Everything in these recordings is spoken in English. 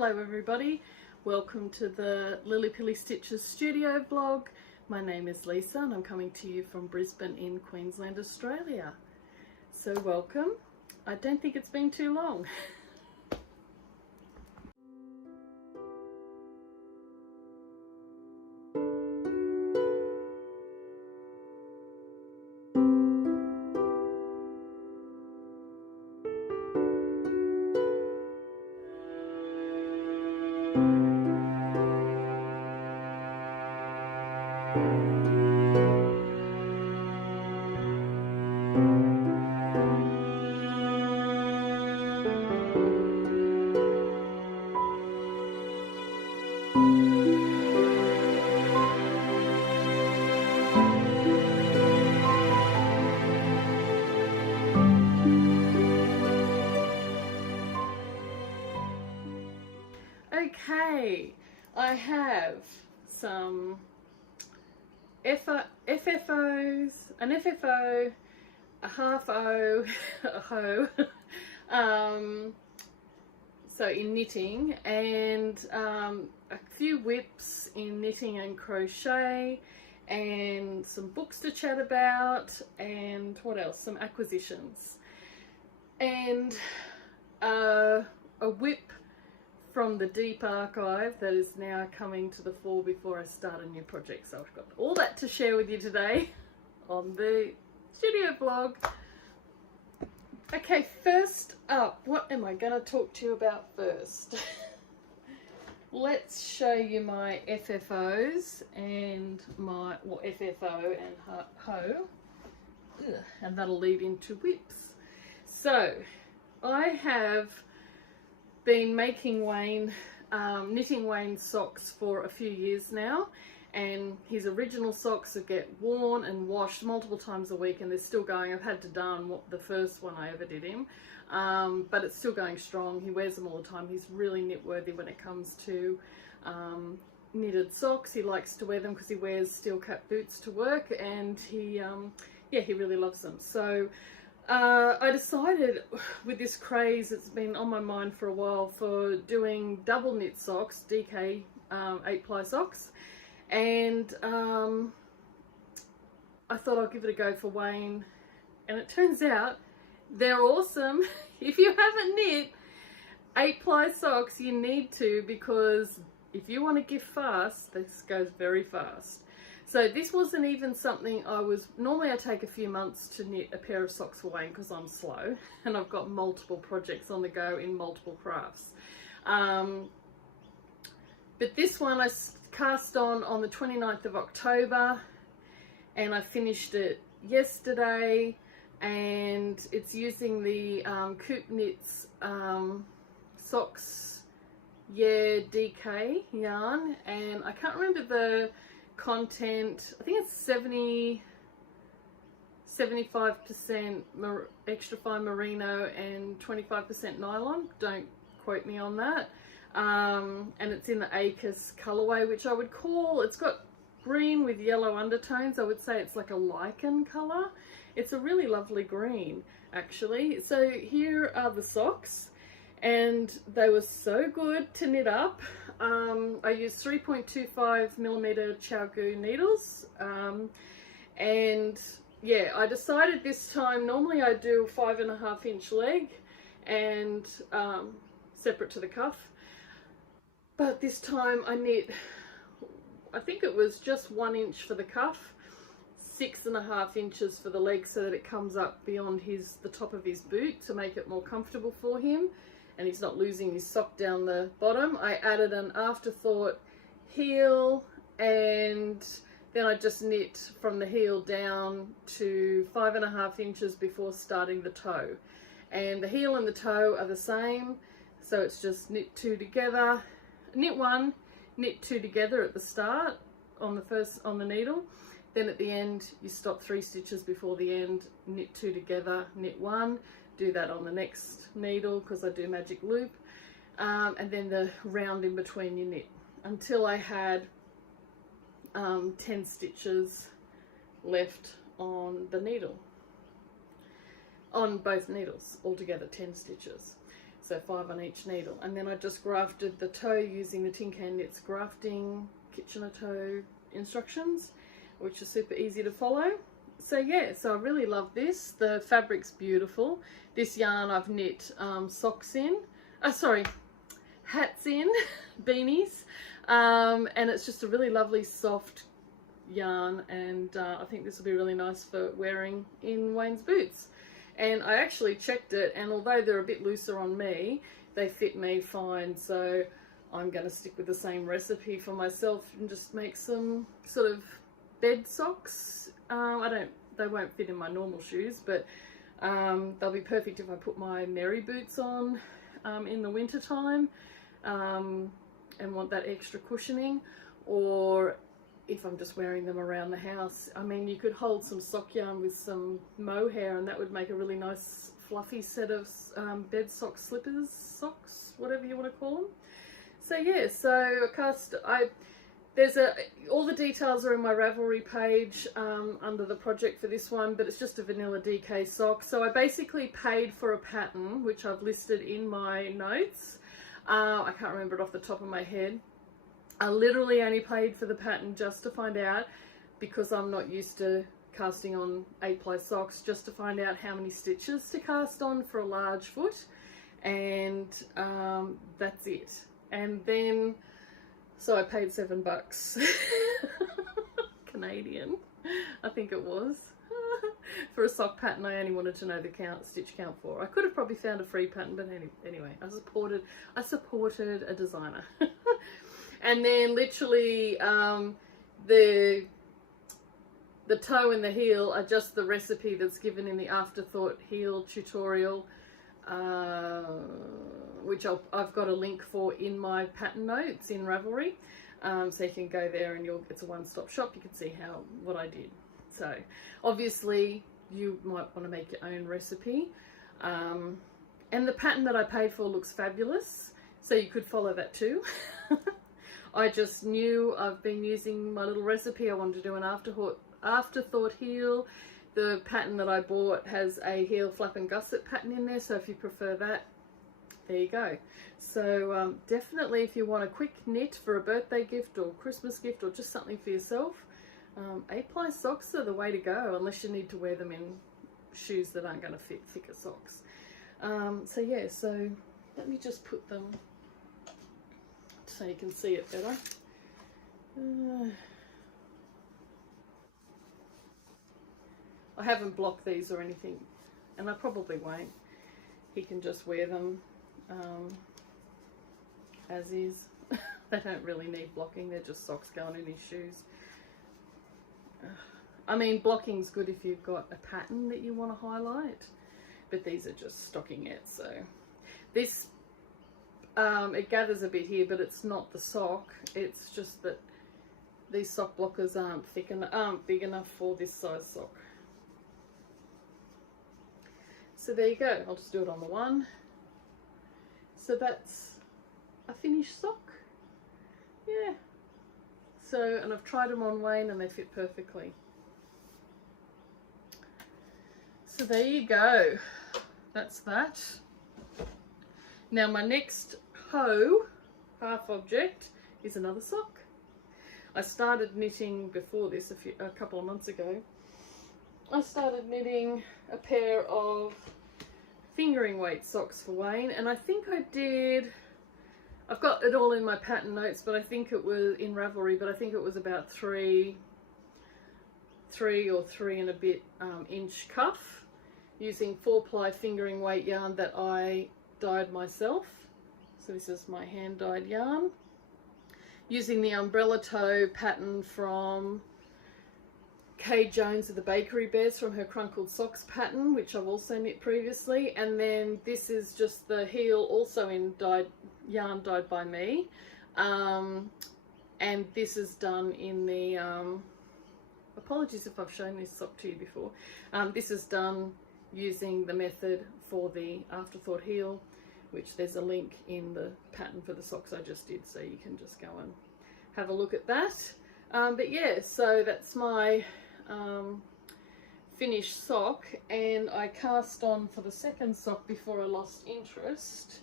Hello everybody, welcome to the Lily Pilly Stitches studio vlog. My name is Lisa and I'm coming to you from Brisbane in Queensland, Australia. So welcome. I don't think it's been too long. Okay, I have some FFOs, an FFO, a half O, a hoe, so in knitting, and a few whips in knitting and crochet, and some books to chat about, and what else, some acquisitions, and a whip from the deep archive that is now coming to the fore before I start a new project. So I've got all that to share with you today on the studio vlog. Okay, first up, what am I going to talk to you about first? Let's show you my FFOs and my, well, FFO and hoe, and that'll lead into whips. So I have been making Wayne, knitting Wayne socks for a few years now, and his original socks get worn and washed multiple times a week and they're still going. I've had to darn the first one I ever did him, but it's still going strong. He wears them all the time. He's really knit worthy when it comes to knitted socks. He likes to wear them because he wears steel cap boots to work, and he really loves them. So I decided with this craze, it's been on my mind for a while, for doing double knit socks, DK 8-ply socks, and I thought I'll give it a go for Wayne, and it turns out they're awesome. If you haven't knit 8-ply socks, you need to, because if you want to gift fast, this goes very fast. So this wasn't even something normally I take a few months to knit a pair of socks for Wayne because I'm slow and I've got multiple projects on the go in multiple crafts. But this one I cast on the 29th of October and I finished it yesterday, and it's using the Coop Knits Socks DK yarn, and I can't remember the content. I think it's 75% extra fine merino and 25% nylon. Don't quote me on that. And it's in the Acus colorway, which I would call, it's got green with yellow undertones. I would say it's like a lichen color. It's a really lovely green, actually. So here are the socks, and they were so good to knit up. I used 3.25mm Chao-Gu needles, and yeah, I decided this time, normally I do a 5.5-inch leg and separate to the cuff, but this time I knit, I think it was just 1 inch for the cuff, 6.5 inches for the leg, so that it comes up beyond the top of his boot to make it more comfortable for him, and he's not losing his sock down the bottom. I added an afterthought heel, and then I just knit from the heel down to 5.5 inches before starting the toe. And the heel and the toe are the same, so it's just knit 2 together, knit 1, knit 2 together at the start on the needle. Then at the end you stop 3 stitches before the end, knit 2 together, knit 1. Do that on the next needle because I do magic loop, and then the round in between you knit until I had 10 stitches left on the needle, on both needles, altogether 10 stitches. so 5 on each needle, and then I just grafted the toe using the Tin Can Knits grafting Kitchener toe instructions, which are super easy to follow. So yeah, so I really love this. The fabric's beautiful. This yarn I've knit socks in, hats in, beanies, and it's just a really lovely soft yarn, and I think this will be really nice for wearing in Wayne's boots. And I actually checked it, and although they're a bit looser on me, they fit me fine, so I'm going to stick with the same recipe for myself and just make some sort of bed socks. They won't fit in my normal shoes, but they'll be perfect if I put my Mary boots on in the winter time and want that extra cushioning, or if I'm just wearing them around the house. I mean, you could hold some sock yarn with some mohair, and that would make a really nice fluffy set of bed sock slippers, socks, whatever you want to call them. So yeah, so all the details are in my Ravelry page under the project for this one, but it's just a vanilla DK sock. So I basically paid for a pattern, which I've listed in my notes. I can't remember it off the top of my head. I literally only paid for the pattern just to find out, because I'm not used to casting on 8-ply socks, just to find out how many stitches to cast on for a large foot, and that's it. And then, so I paid $7 Canadian, I think it was, for a sock pattern I only wanted to know the stitch count for. I could have probably found a free pattern, but anyway, I supported a designer. And then literally the toe and the heel are just the recipe that's given in the Afterthought heel tutorial, which I've got a link for in my pattern notes in Ravelry. So you can go there and it's a one-stop shop. You can see what I did. So obviously you might want to make your own recipe. And the pattern that I paid for looks fabulous, so you could follow that too. I just knew I've been using my little recipe. I wanted to do an Afterthought heel. The pattern that I bought has a heel flap and gusset pattern in there, so if you prefer that, there you go. So definitely, if you want a quick knit for a birthday gift or Christmas gift or just something for yourself, 8-ply socks are the way to go, unless you need to wear them in shoes that aren't going to fit thicker socks. So yeah, so let me just put them so you can see it better. I haven't blocked these or anything, and I probably won't. He can just wear them as is. They don't really need blocking, they're just socks going in his shoes. I mean, blocking's good if you've got a pattern that you want to highlight, but these are just stockingettes. So this it gathers a bit here, but it's not the sock, it's just that these sock blockers aren't big enough for this size sock. So there you go, I'll just do it on the one. So that's a finished sock. Yeah. So, and I've tried them on Wayne and they fit perfectly. So there you go. That's that. Now my next half object is another sock. I started knitting before this a couple of months ago. I started knitting a pair of fingering weight socks for Wayne, and I think I've got it all in my pattern notes, but I think it was in Ravelry, but I think it was about 3 or 3 and a bit inch cuff, using 4-ply fingering weight yarn that I dyed myself. So this is my hand dyed yarn, using the umbrella toe pattern from Kay Jones of the Bakery Bears from her Crunkled Socks pattern, which I've also knit previously. And then this is just the heel, also in yarn dyed by me, and this is done in the apologies if I've shown this sock to you before. This is done using the method for the Afterthought heel, which there's a link in the pattern for the socks I just did, so you can just go and have a look at that. But yeah, so that's my finished sock, and I cast on for the second sock before I lost interest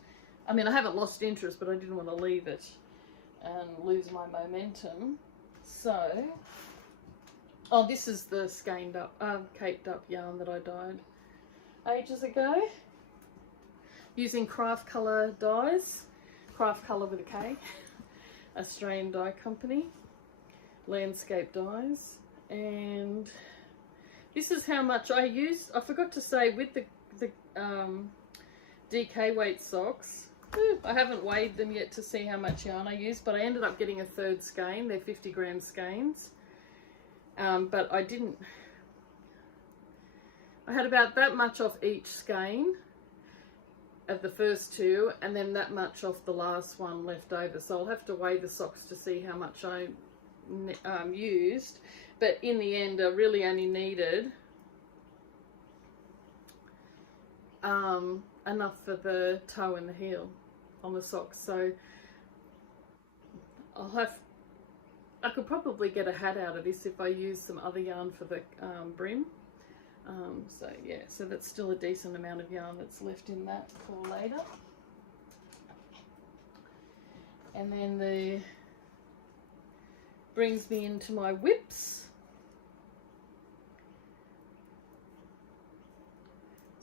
I mean, I haven't lost interest, but I didn't want to leave it and lose my momentum. So, oh, this is the caped up yarn that I dyed ages ago using Craft Colour dyes. Craft Colour with a K, Australian dye company, landscape dyes. And this is how much I used. I forgot to say, with the DK weight socks, I haven't weighed them yet to see how much yarn I used, but I ended up getting a third skein. They're 50 gram skeins, but I had about that much off each skein of the first two, and then that much off the last one left over. So I'll have to weigh the socks to see how much I used, but in the end I really only needed enough for the toe and the heel on the socks. So I could probably get a hat out of this if I use some other yarn for the brim. So yeah, so that's still a decent amount of yarn that's left in that for later. And then brings me into my whips.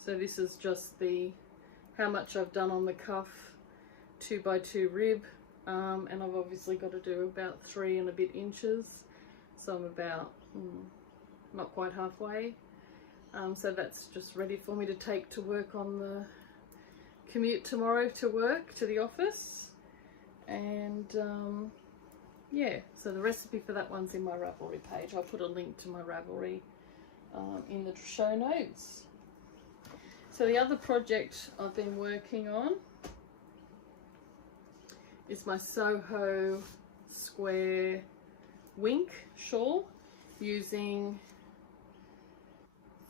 So this is just how much I've done on the cuff, 2x2 rib, and I've obviously got to do about 3 and a bit inches. So I'm about not quite halfway. So that's just ready for me to take to work on the commute tomorrow to work, to the office. And yeah, so the recipe for that one's in my Ravelry page. I'll put a link to my Ravelry in the show notes. So the other project I've been working on is my Soho square wink shawl using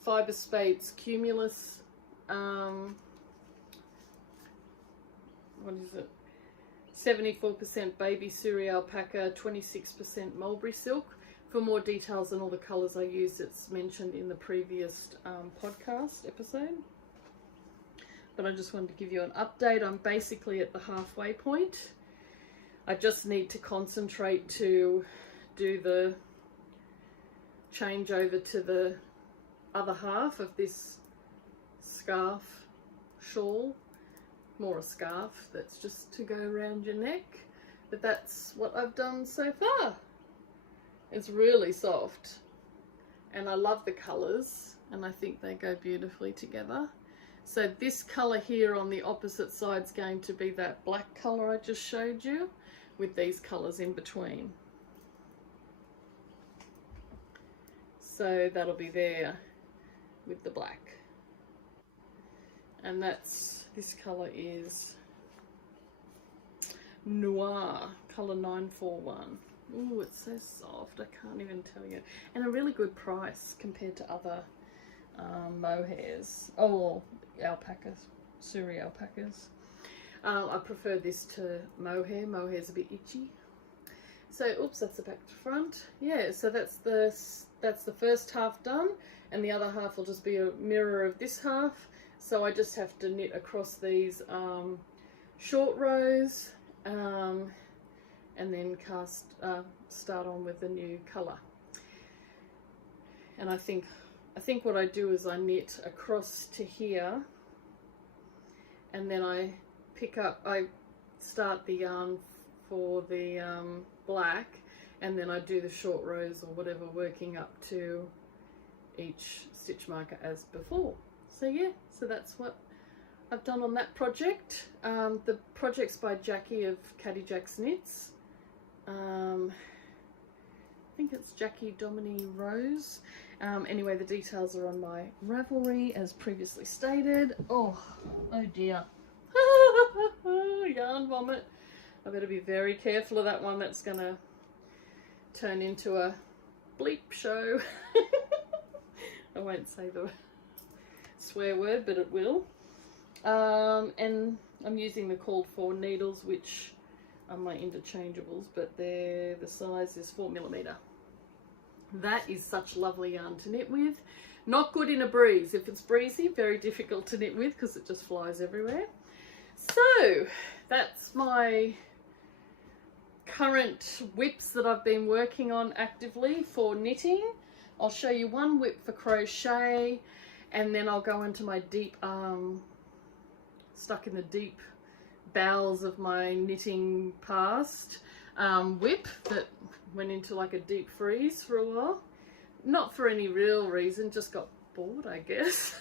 Fibre Spates Cumulus, what is it, 74% baby Suri alpaca, 26% mulberry silk. For more details on all the colours I use, it's mentioned in the previous podcast episode. But I just wanted to give you an update. I'm basically at the halfway point. I just need to concentrate to do the change over to the other half of this scarf shawl. More a scarf that's just to go around your neck. But that's what I've done so far. It's really soft. And I love the colours. And I think they go beautifully together. So this colour here on the opposite side is going to be that black colour I just showed you, with these colours in between. So that'll be there with the black. And this colour is Noir, colour 941. Ooh, it's so soft, I can't even tell you. And a really good price compared to other mohairs. Oh, alpacas, Suri alpacas. I prefer this to mohair. Mohair's a bit itchy. So, oops, that's the back to front. Yeah, so that's the first half done, and the other half will just be a mirror of this half. So I just have to knit across these short rows, and then start on with the new colour. And I think what I do is I knit across to here, and then I start the yarn for the black, and then I do the short rows or whatever, working up to each stitch marker as before. So yeah, so that's what I've done on that project. The project's by Jackie of Caddy Jack's Knits. I think it's Jackie Domini Rose. Anyway, the details are on my Ravelry as previously stated. Oh dear. Yarn vomit. I better be very careful of that one. That's gonna turn into a bleep show. I won't say the swear word, but it will. And I'm using the called for needles, which are my interchangeables, but the size is 4mm. That is such lovely yarn to knit with. Not good in a breeze. If it's breezy, very difficult to knit with because it just flies everywhere. So that's my current whips that I've been working on actively for knitting. I'll show you one whip for crochet, and then I'll go into my deep, stuck in the deep bowels of my knitting past, whip that went into like a deep freeze for a while. Not for any real reason, just got bored, I guess.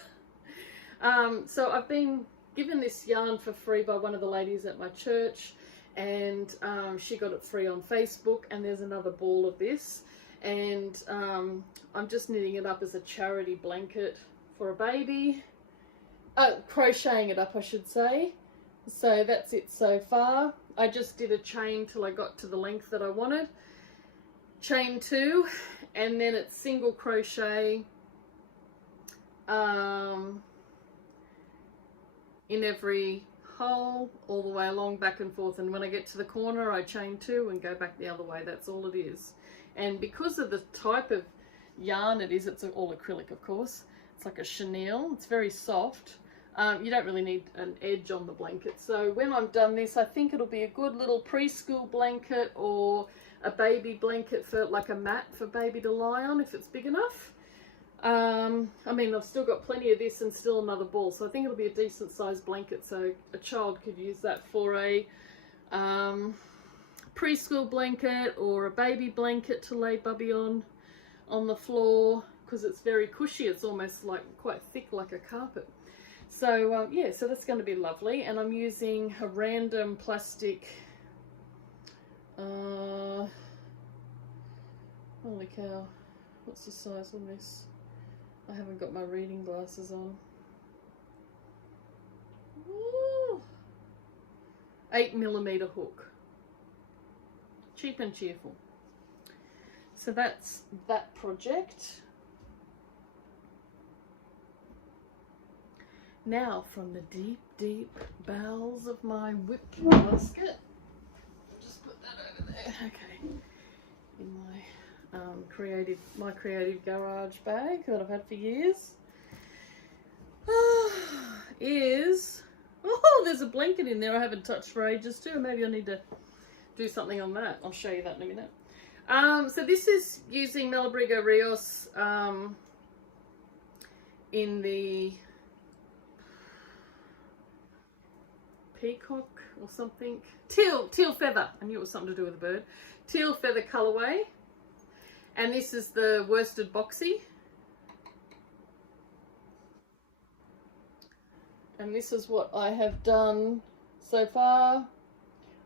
So I've been given this yarn for free by one of the ladies at my church, and she got it free on Facebook, and there's another ball of this, and I'm just knitting it up as a charity blanket for a baby, crocheting it up I should say. So that's it so far. I just did a chain till I got to the length that I wanted, chain 2, and then it's single crochet in every hole all the way along, back and forth, and when I get to the corner I chain 2 and go back the other way. That's all it is. And because of the type of yarn it is, it's all acrylic of course, it's like a chenille, it's very soft. You don't really need an edge on the blanket. So when I'm done this, I think it'll be a good little preschool blanket or a baby blanket, for like a mat for baby to lie on if it's big enough. I mean, I've still got plenty of this and still another ball, so I think it'll be a decent sized blanket, so a child could use that for a preschool blanket or a baby blanket to lay Bubby on the floor, because it's very cushy. It's almost like quite thick, like a carpet. So yeah, so that's going to be lovely. And I'm using a random plastic, holy cow, what's the size on this? I haven't got my reading glasses on. Ooh. 8mm hook. Cheap and cheerful. So that's that project. Now, from the deep, deep bowels of my whip basket, I'll just put that over there, okay, in my creative garage bag that I've had for years, is, oh, there's a blanket in there I haven't touched for ages too. Maybe I need to do something on that. I'll show you that in a minute. So this is using Malabrigo Rios in the peacock or something, teal feather, I knew it was something to do with a bird, teal feather colorway, and this is the worsted boxy, and this is what I have done so far.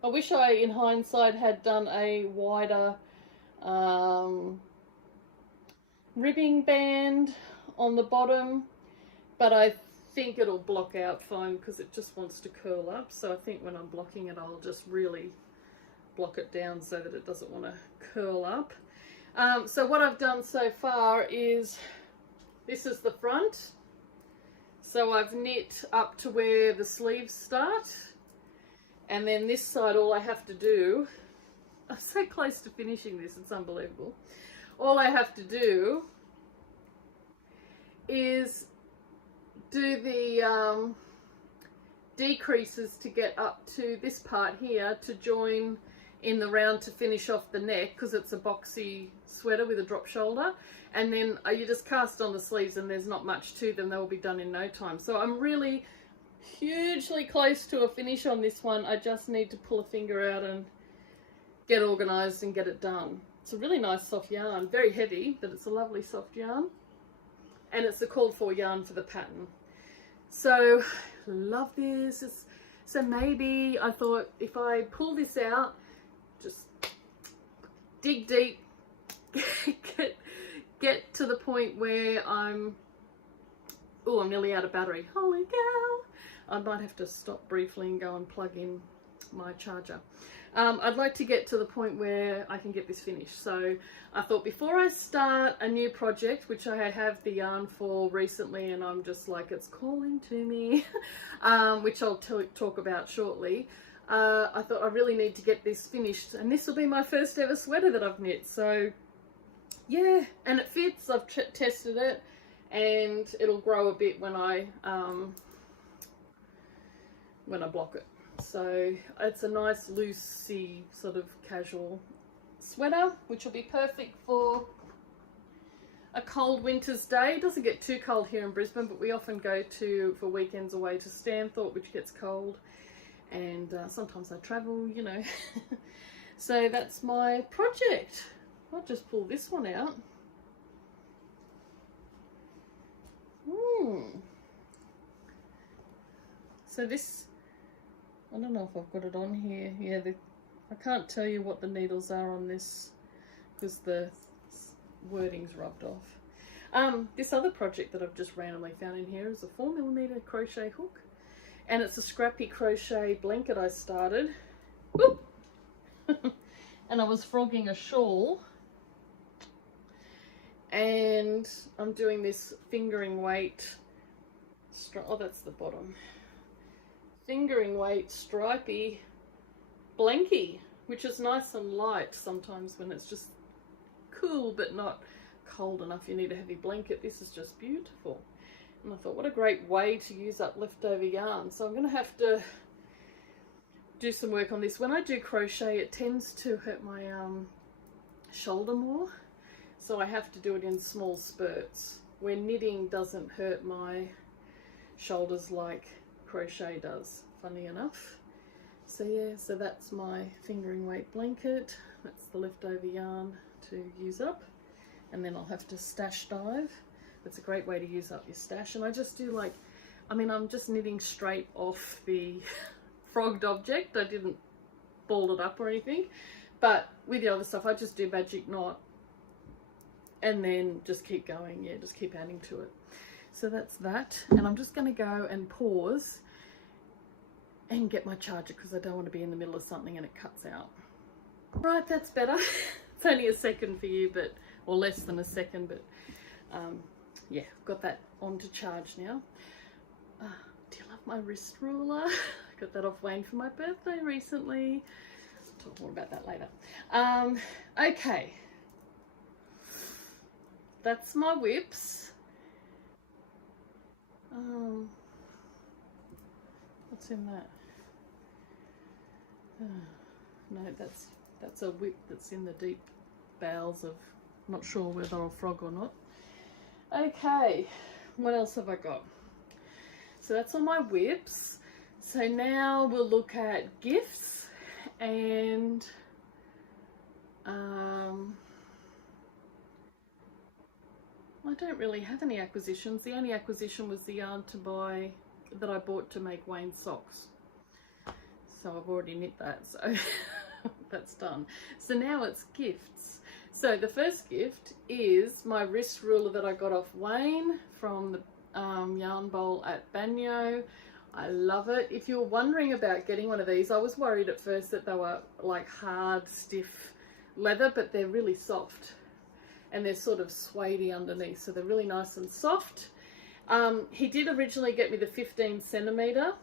I wish I in hindsight had done a wider ribbing band on the bottom, but I think it'll block out fine because it just wants to curl up. So I think when I'm blocking it, I'll just really block it down so that it doesn't want to curl up. So what I've done so far is, this is the front. So I've knit up to where the sleeves start, and then this side, all I have to do, I'm so close to finishing this, it's unbelievable. All I have to do is do the decreases to get up to this part here to join in the round to finish off the neck, because it's a boxy sweater with a drop shoulder, and then you just cast on the sleeves and there's not much to them. They'll be done in no time. So I'm really hugely close to a finish on this one. I just need to pull a finger out and get organized and get it done. It's a really nice soft yarn, very heavy, but it's a lovely soft yarn, and it's a called for yarn for the pattern. So love this. So maybe I thought if I pull this out, just dig deep, get to the point where I'm nearly out of battery. Holy cow! I might have to stop briefly and go and plug in my charger. I'd like to get to the point where I can get this finished. So I thought before I start a new project, which I have the yarn for recently, and I'm just like, it's calling to me, which I'll talk about shortly. I thought I really need to get this finished, and this will be my first ever sweater that I've knit. So yeah, and it fits. I've tested it, and it'll grow a bit when I when I block it. So it's a nice loosey sort of casual sweater, which will be perfect for a cold winter's day. It doesn't get too cold here in Brisbane, but we often go for weekends away to Stanthorpe, which gets cold, and sometimes I travel, you know. So that's my project. I'll just pull this one out. So this, I don't know if I've got it on here. Yeah, I can't tell you what the needles are on this because the wording's rubbed off. This other project that I've just randomly found in here is a 4mm crochet hook, and it's a scrappy crochet blanket I started. And I was frogging a shawl, and I'm doing this fingering weight, oh that's the bottom, fingering weight stripy blankie, which is nice and light sometimes when it's just cool but not cold enough you need a heavy blanket. This is just beautiful, and I thought what a great way to use up leftover yarn. So I'm going to have to do some work on this. When I do crochet it tends to hurt my shoulder more, so I have to do it in small spurts, where knitting doesn't hurt my shoulders like crochet does, funny enough. So yeah, so that's my fingering weight blanket. That's the leftover yarn to use up, and then I'll have to stash dive. It's a great way to use up your stash, and I just do like, I mean, I'm just knitting straight off the frogged object. I didn't ball it up or anything, but with the other stuff I just do magic knot and then just keep going. Yeah, just keep adding to it. So that's that, and I'm just going to go and pause and get my charger because I don't want to be in the middle of something and it cuts out. Right, that's better. It's only a second for you, but, or less than a second, but yeah, I've got that on to charge now. Do you love my wrist ruler? I got that off Wayne for my birthday recently. I'll talk more about that later. Okay, that's my whips. What's in that? No, that's a whip that's in the deep bowels of, not sure whether I'll frog or not. Okay, what else have I got? So that's all my whips. So now we'll look at gifts, and I don't really have any acquisitions. The only acquisition was the yarn that I bought to make Wayne's socks. So I've already knit that, so that's done. So now it's gifts. So the first gift is my wrist ruler that I got off Wayne from the yarn bowl at Banyo. I love it. If you're wondering about getting one of these, I was worried at first that they were like hard, stiff leather, but they're really soft. And they're sort of suede-y underneath, so they're really nice and soft. He did originally get me the 15cm,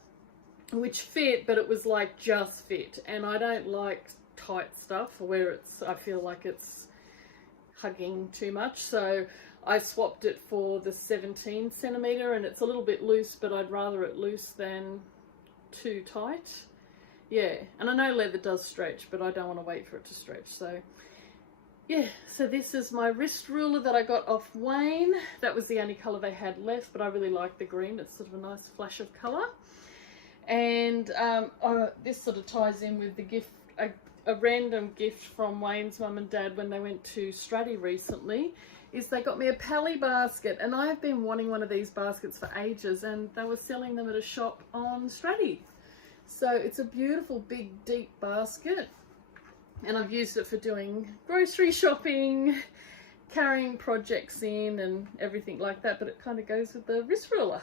which fit, but it was like just fit, and I don't like tight stuff where I feel like it's hugging too much, so I swapped it for the 17cm, and it's a little bit loose, but I'd rather it loose than too tight. Yeah, and I know leather does stretch, but I don't want to wait for it to stretch, so yeah. So this is my wrist ruler that I got off Wayne. That was the only colour they had left, but I really like the green. It's sort of a nice flash of colour. And this sort of ties in with the gift, a random gift from Wayne's mum and dad when they went to Stratty recently, is they got me a Pali basket, and I've been wanting one of these baskets for ages, and they were selling them at a shop on Stratty. So it's a beautiful big deep basket, and I've used it for doing grocery shopping, carrying projects in and everything like that, but it kind of goes with the wrist ruler.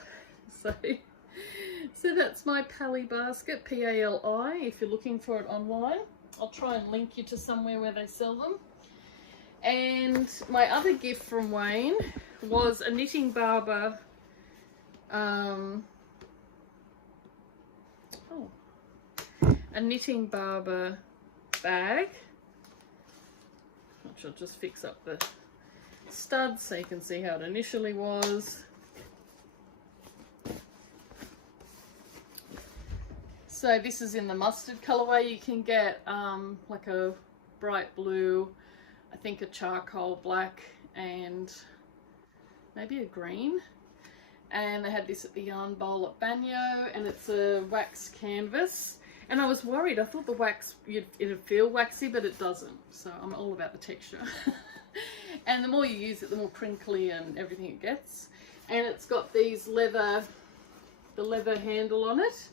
So that's my Pali basket, P-A-L-I, if you're looking for it online. I'll try and link you to somewhere where they sell them. And my other gift from Wayne was a Knitting Barber, a Knitting Barber bag, which I'll just fix up the studs so you can see how it initially was. So this is in the mustard colorway. You can get like a bright blue, I think a charcoal black, and maybe a green. And they had this at the Yarn Bowl at Banyo, and it's a wax canvas. And I was worried, I thought the wax, it'd feel waxy, but it doesn't. So I'm all about the texture. And the more you use it, the more crinkly and everything it gets. And it's got these leather, the leather handle on it,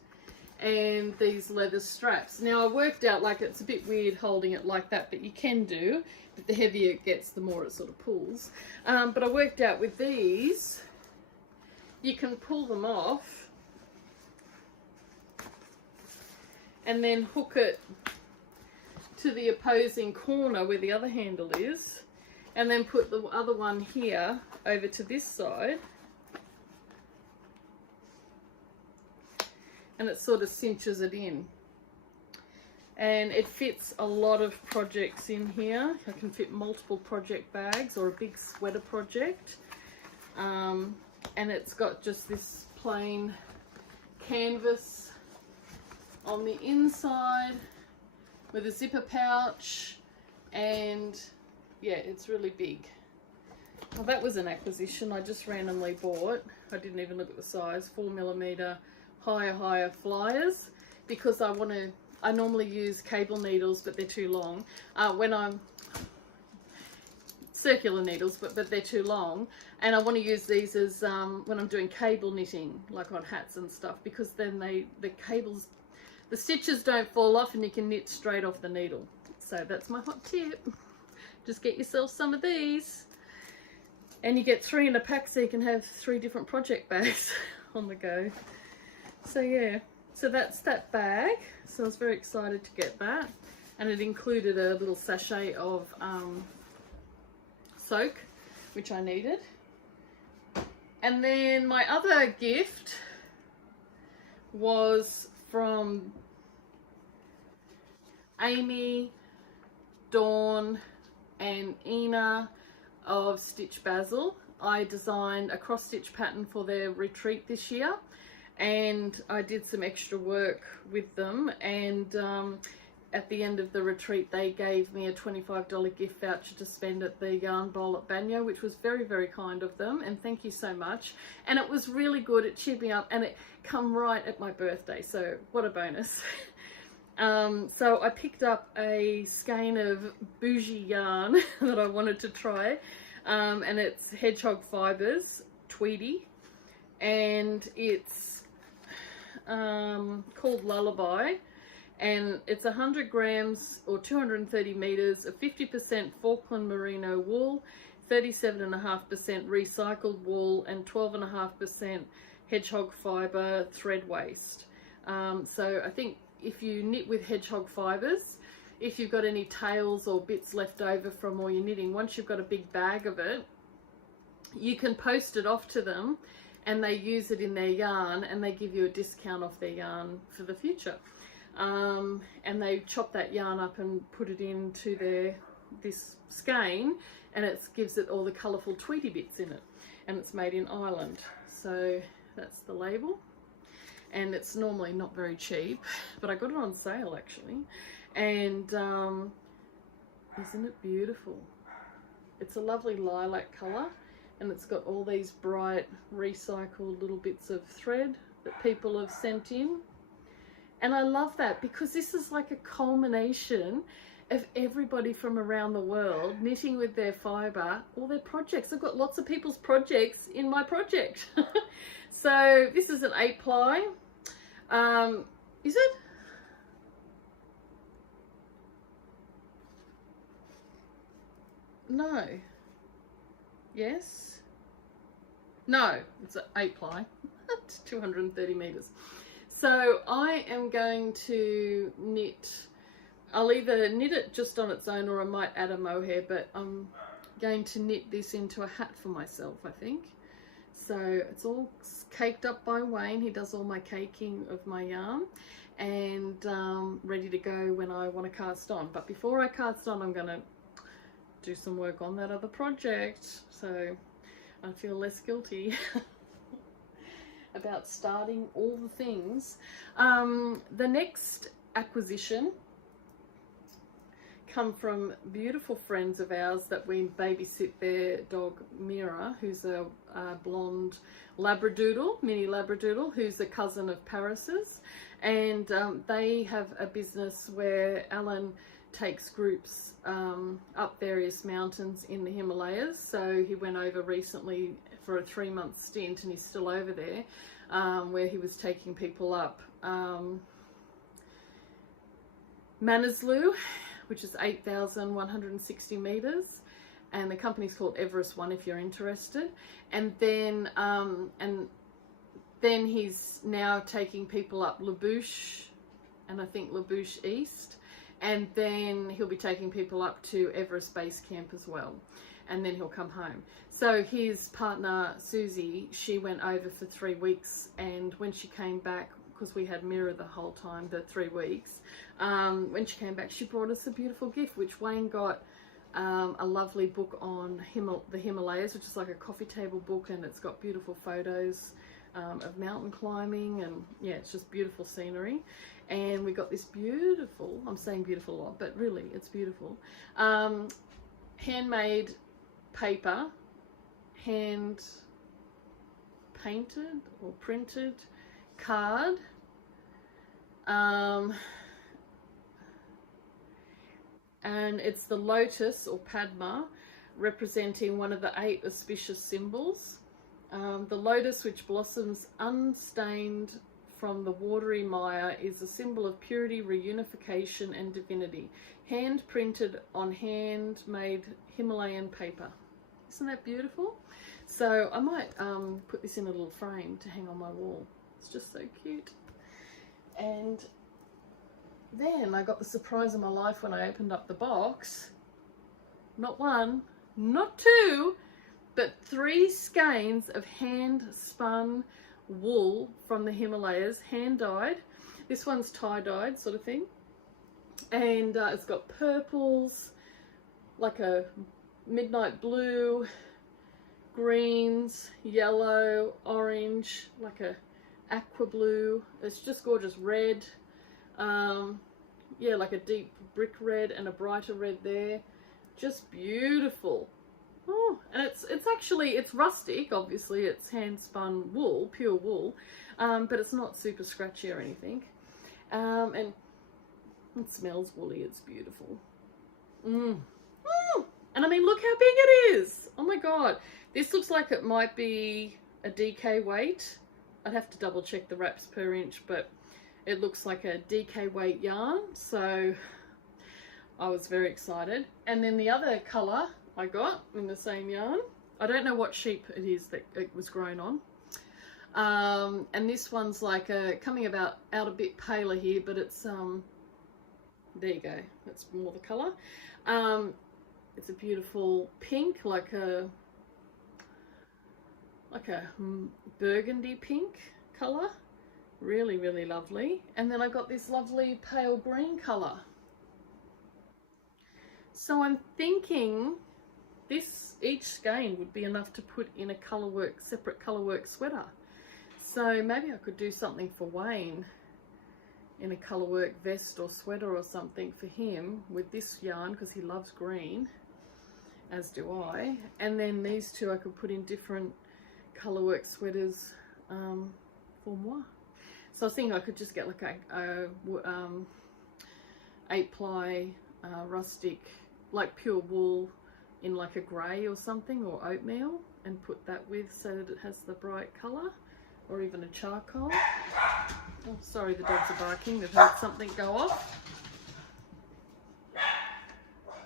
and these leather straps. Now I worked out, like, it's a bit weird holding it like that, but you can do. But the heavier it gets, the more it sort of pulls. But I worked out with these, you can pull them off and then hook it to the opposing corner where the other handle is, and then put the other one here over to this side, and it sort of cinches it in. And it fits a lot of projects in here. I can fit multiple project bags or a big sweater project. And it's got just this plain canvas on the inside with a zipper pouch, and yeah, it's really big. Well, that was an acquisition I just randomly bought. I didn't even look at the size. 4mm higher flyers, because I normally use cable needles, but they're too long. When I'm circular needles, but they're too long, and I want to use these as when I'm doing cable knitting, like on hats and stuff, because then the cables, the stitches don't fall off and you can knit straight off the needle. So that's my hot tip. Just get yourself some of these, and you get 3 in a pack, so you can have 3 different project bags on the go. So yeah, so that's that bag. So I was very excited to get that, and it included a little sachet of soak, which I needed. And then my other gift was from Amy, Dawn and Ina of Stitch Basil. I designed a cross stitch pattern for their retreat this year, and I did some extra work with them, and at the end of the retreat they gave me a $25 gift voucher to spend at the Yarn Bowl at Banyo, which was very, very kind of them, and thank you so much. And it was really good, it cheered me up, and it come right at my birthday, so what a bonus. So I picked up a skein of bougie yarn that I wanted to try, and it's hedgehog fibres, Tweedy, and it's called Lullaby, and it's 100 grams or 230 meters of 50% Falkland merino wool, 37.5% recycled wool, and 12.5% hedgehog fibre thread waste. So I think if you knit with hedgehog fibres, if you've got any tails or bits left over from all your knitting, once you've got a big bag of it, you can post it off to them, and they use it in their yarn, and they give you a discount off their yarn for the future. And they chop that yarn up and put it into this skein, and it gives it all the colourful Tweety bits in it, and it's made in Ireland. So that's the label, and it's normally not very cheap, but I got it on sale actually. And isn't it beautiful? It's a lovely lilac colour, and it's got all these bright recycled little bits of thread that people have sent in. And I love that, because this is like a culmination of everybody from around the world knitting with their fibre, all their projects. I've got lots of people's projects in my project. So this is an 8-ply. Is it? No. Yes? No, it's an 8-ply. It's 230 meters. So I am going to knit, I'll either knit it just on its own, or I might add a mohair, but I'm going to knit this into a hat for myself, I think. So it's all caked up by Wayne. He does all my caking of my yarn, and ready to go when I want to cast on. But before I cast on, I'm going to do some work on that other project, so I feel less guilty. about starting all the things. The next acquisition come from beautiful friends of ours that we babysit their dog Mira, who's a blonde labradoodle, mini labradoodle, who's a cousin of Paris's, and they have a business where Alan takes groups up various mountains in the Himalayas. So he went over recently for a 3-month stint, and he's still over there, where he was taking people up Manaslu, which is 8,160 meters, and the company's called Everest One if you're interested. And then he's now taking people up Labouche, and I think Labouche East, and then he'll be taking people up to Everest Base Camp as well, and then he'll come home. So his partner Susie, she went over for 3 weeks, and when she came back, because we had Mira the whole time, the 3 weeks, when she came back, she brought us a beautiful gift, which Wayne got a lovely book on the Himalayas, which is like a coffee table book, and it's got beautiful photos of mountain climbing, and yeah, it's just beautiful scenery. And we got this beautiful, I'm saying beautiful a lot, but really it's beautiful, handmade paper, hand painted or printed card, and it's the lotus or Padma, representing one of the 8 auspicious symbols. The lotus, which blossoms unstained from the watery mire, is a symbol of purity, reunification and divinity, hand printed on handmade Himalayan paper. Isn't that beautiful? So I might put this in a little frame to hang on my wall. It's just so cute. And then I got the surprise of my life when I opened up the box. Not 1, not 2, but 3 skeins of hand spun wool from the Himalayas, hand dyed. This one's tie dyed sort of thing, and it's got purples, like a midnight blue, greens, yellow, orange, like a aqua blue. It's just gorgeous. Red, yeah, like a deep brick red and a brighter red there. Just beautiful. Oh, and it's rustic, obviously. It's hand spun wool, pure wool, but it's not super scratchy or anything. And it smells woolly. It's beautiful. And I mean, look how big it is. Oh my god, this looks like it might be a DK weight. I'd have to double check the wraps per inch, but it looks like a DK weight yarn, so I was very excited. And then the other colour I got in the same yarn, I don't know what sheep it is that it was grown on, and this one's like coming out a bit paler here, but it's there you go, that's more the colour. It's a beautiful pink, like a burgundy pink colour, really, really lovely. And then I got this lovely pale green colour. So I'm thinking each skein would be enough to put in a separate colourwork sweater. So maybe I could do something for Wayne in a colourwork vest or sweater or something for him with this yarn, because he loves green, as do I. And then these two I could put in different colourwork sweaters for moi. So I was thinking I could just get like a 8-ply rustic, like pure wool in like a grey or something, or oatmeal, and put that with, so that it has the bright colour, or even a charcoal. Oh, sorry, the dogs are barking. They've heard something go off.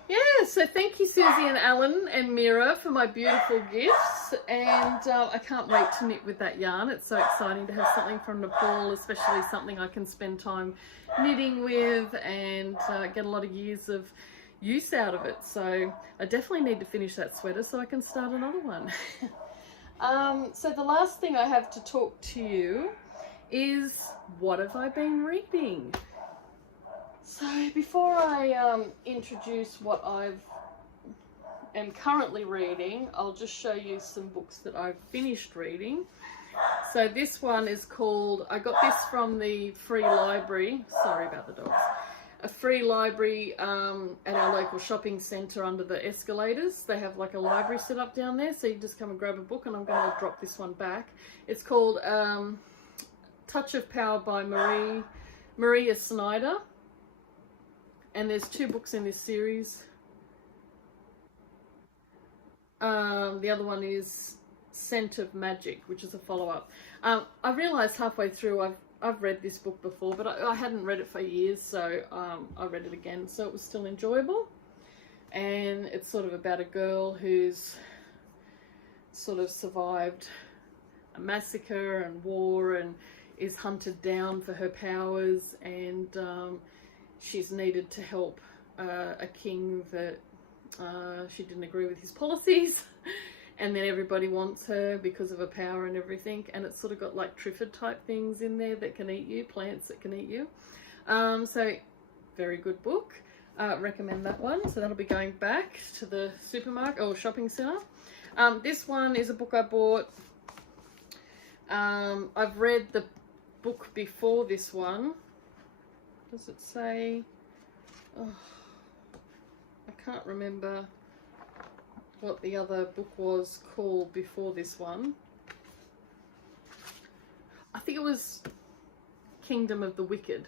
Yeah, so thank you Susie and Alan and Mira for my beautiful gifts, and I can't wait to knit with that yarn. It's so exciting to have something from Nepal, especially something I can spend time knitting with and get a lot of years of use out of it. So I definitely need to finish that sweater so I can start another one. So the last thing I have to talk to you is, what have I been reading? So before I introduce what I am currently reading, I'll just show you some books that I've finished reading. So this one is called, I got this from the free library, sorry about the dogs, a free library at our local shopping centre under the escalators. They have like a library set up down there, so you just come and grab a book, and I'm going to drop this one back. It's called Touch of Power by Maria Snyder, and there's 2 books in this series. The other one is Scent of Magic, which is a follow-up. I realised halfway through I've read this book before, but I hadn't read it for years, so I read it again, so it was still enjoyable. And it's sort of about a girl who's sort of survived a massacre and war and is hunted down for her powers, and she's needed to help a king that she didn't agree with his policies. And then everybody wants her because of her power and everything. And it's sort of got like Triffid type things in there that can eat you, plants that can eat you. So very good book. Recommend that one. So that'll be going back to the supermarket or shopping centre. This one is a book I bought. I've read the book before this one. Does it say? Oh, I can't remember what the other book was called before this one. I think it was Kingdom of the Wicked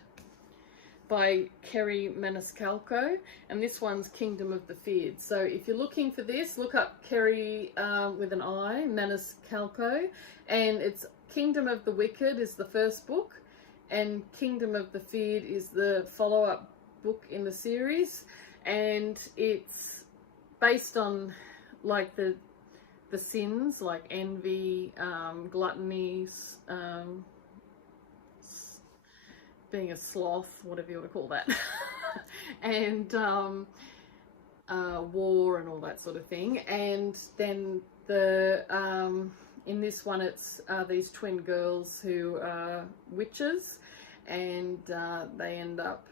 by Kerri Maniscalco, and this one's Kingdom of the Feared. So if you're looking for this, look up Kerri with an I, Maniscalco, and it's Kingdom of the Wicked is the first book, and Kingdom of the Feared is the follow-up book in the series, and it's based on like the sins like envy, gluttony, being a sloth, whatever you want to call that, and war and all that sort of thing. And then the in this one it's these twin girls who are witches, and they end up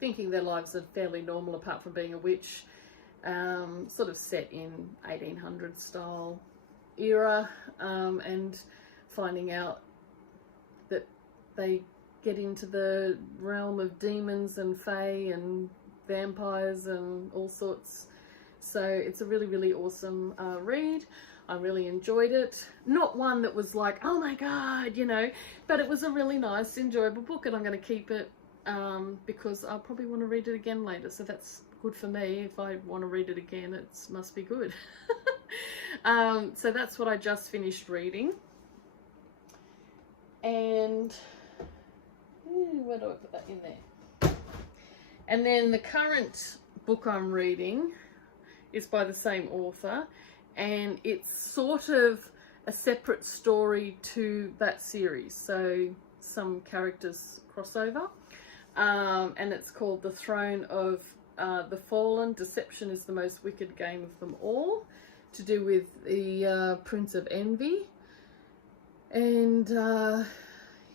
thinking their lives are fairly normal apart from being a witch. Sort of set in 1800 style era, and finding out that they get into the realm of demons and fae and vampires and all sorts. So it's a really, really awesome read. I really enjoyed it. Not one that was like, oh my god, you know, but it was a really nice, enjoyable book, and I'm going to keep it because I'll probably want to read it again later, so that's good for me. If I want to read it again, it must be good. So that's what I just finished reading. And where do I put that in there? And then the current book I'm reading is by the same author, and it's sort of a separate story to that series, so some characters crossover, and it's called The Throne of the Fallen. Deception is the most wicked game of them all, to do with the Prince of Envy, and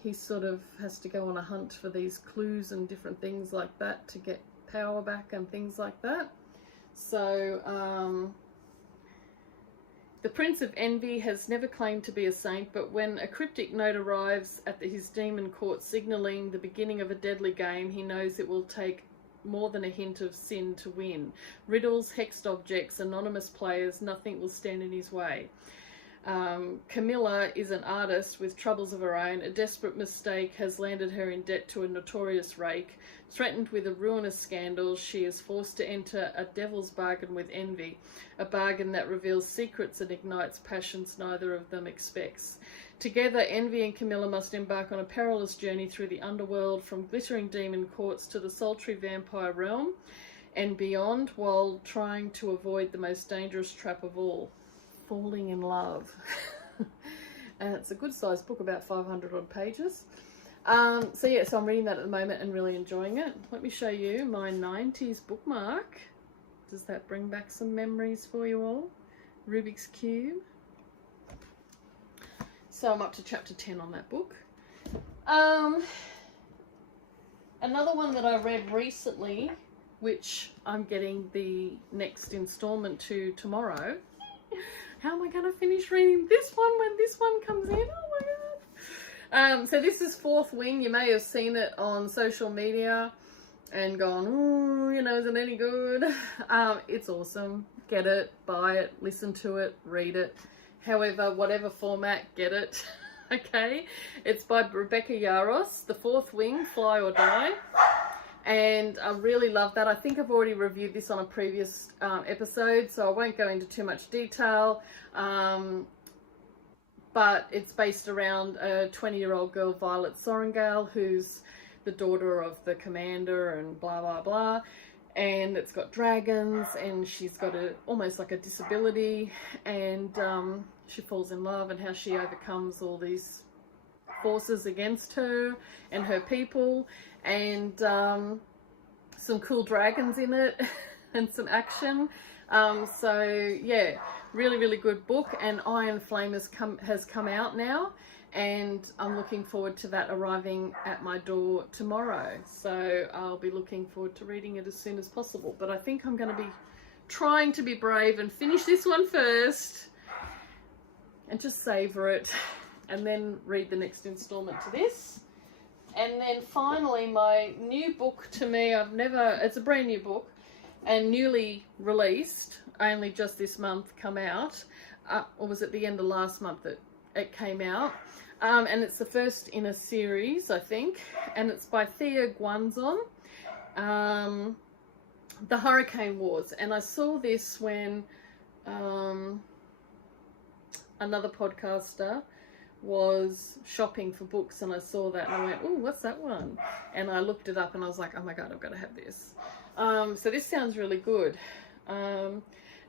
he sort of has to go on a hunt for these clues and different things like that to get power back and things like that. So the Prince of Envy has never claimed to be a saint, but when a cryptic note arrives at his demon court signalling the beginning of a deadly game, he knows it will take more than a hint of sin to win. Riddles, hexed objects, anonymous players, nothing will stand in his way. Camilla is an artist with troubles of her own. A desperate mistake has landed her in debt to a notorious rake. Threatened with a ruinous scandal, she is forced to enter a devil's bargain with Envy, a bargain that reveals secrets and ignites passions neither of them expects. Together, Envy and Camilla must embark on a perilous journey through the underworld, from glittering demon courts to the sultry vampire realm and beyond, while trying to avoid the most dangerous trap of all: falling in love. And it's a good sized book, about 500 odd pages. So yeah, so I'm reading that at the moment and really enjoying it. Let me show you my 90s bookmark. Does that bring back some memories for you all? Rubik's Cube. So I'm up to chapter 10 on that book. Another one that I read recently, which I'm getting the next installment to tomorrow, how am I going to finish reading this one when this one comes in? Oh my God. So this is Fourth Wing. You may have seen it on social media and gone, ooh, you know, is it any good? It's awesome. Get it, buy it, listen to it, read it. However, whatever format, get it. Okay. It's by Rebecca Yarros, The Fourth Wing, Fly or Die. And I really love that. I think I've already reviewed this on a previous episode, so I won't go into too much detail. But it's based around a 20-year-old girl, Violet Sorrengail, who's the daughter of the commander and blah, blah, blah. And it's got dragons, and she's got almost like a disability, and she falls in love, and how she overcomes all these forces against her and her people, and some cool dragons in it and some action. So yeah, really good book. And Iron Flame has come out now, and I'm looking forward to that arriving at my door tomorrow. So I'll be looking forward to reading it as soon as possible. But I think I'm going to be trying to be brave and finish this one first and just savor it, and then read the next installment to this. And then finally, my new book to me, it's a brand new book and newly released, only just this month come out, or was it the end of last month that it came out? And it's the first in a series, I think, and it's by Thea Guanzon, The Hurricane Wars. And I saw this when another podcaster was shopping for books, and I saw that and I went, oh, what's that one? And I looked it up and I was like, oh my God, I've got to have this. So this sounds really good.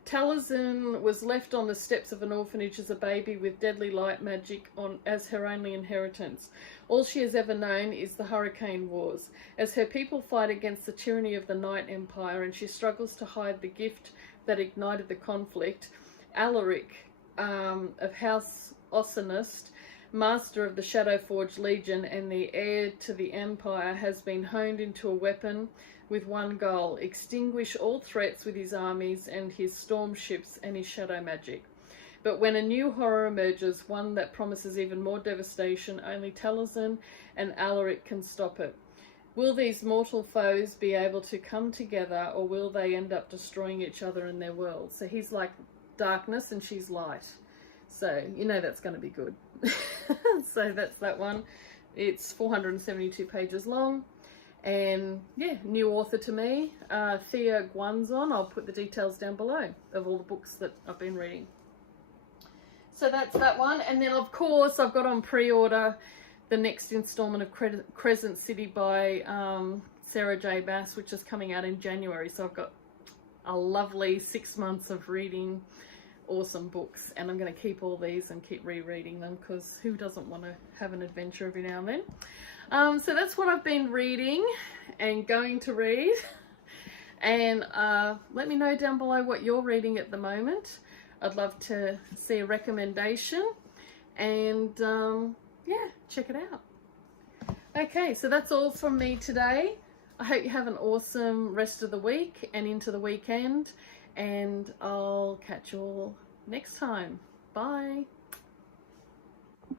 Taliesin was left on the steps of an orphanage as a baby with deadly light magic as her only inheritance. All she has ever known is the Hurricane Wars, as her people fight against the tyranny of the Night Empire, and she struggles to hide the gift that ignited the conflict. Alaric of House Ossinist, master of the Shadowforged Legion and the heir to the Empire, has been honed into a weapon with one goal: extinguish all threats with his armies and his storm ships and his shadow magic. But when a new horror emerges, one that promises even more devastation, only Taliesin and Alaric can stop it. Will these mortal foes be able to come together, or will they end up destroying each other in their world? So he's like darkness and she's light. So you know that's going to be good. So that's that one. It's 472 pages long. And yeah, new author to me, Thea Guanzon. I'll put the details down below of all the books that I've been reading. So that's that one. And then of course I've got on pre-order the next installment of Crescent City by Sarah J Maas, which is coming out in January. So I've got a lovely 6 months of reading awesome books, and I'm going to keep all these and keep rereading them, because who doesn't want to have an adventure every now and then. So that's what I've been reading and going to read. And let me know down below what you're reading at the moment. I'd love to see a recommendation, and yeah, check it out. Okay, so that's all from me today. I hope you have an awesome rest of the week and into the weekend, and I'll catch you all next time. Bye.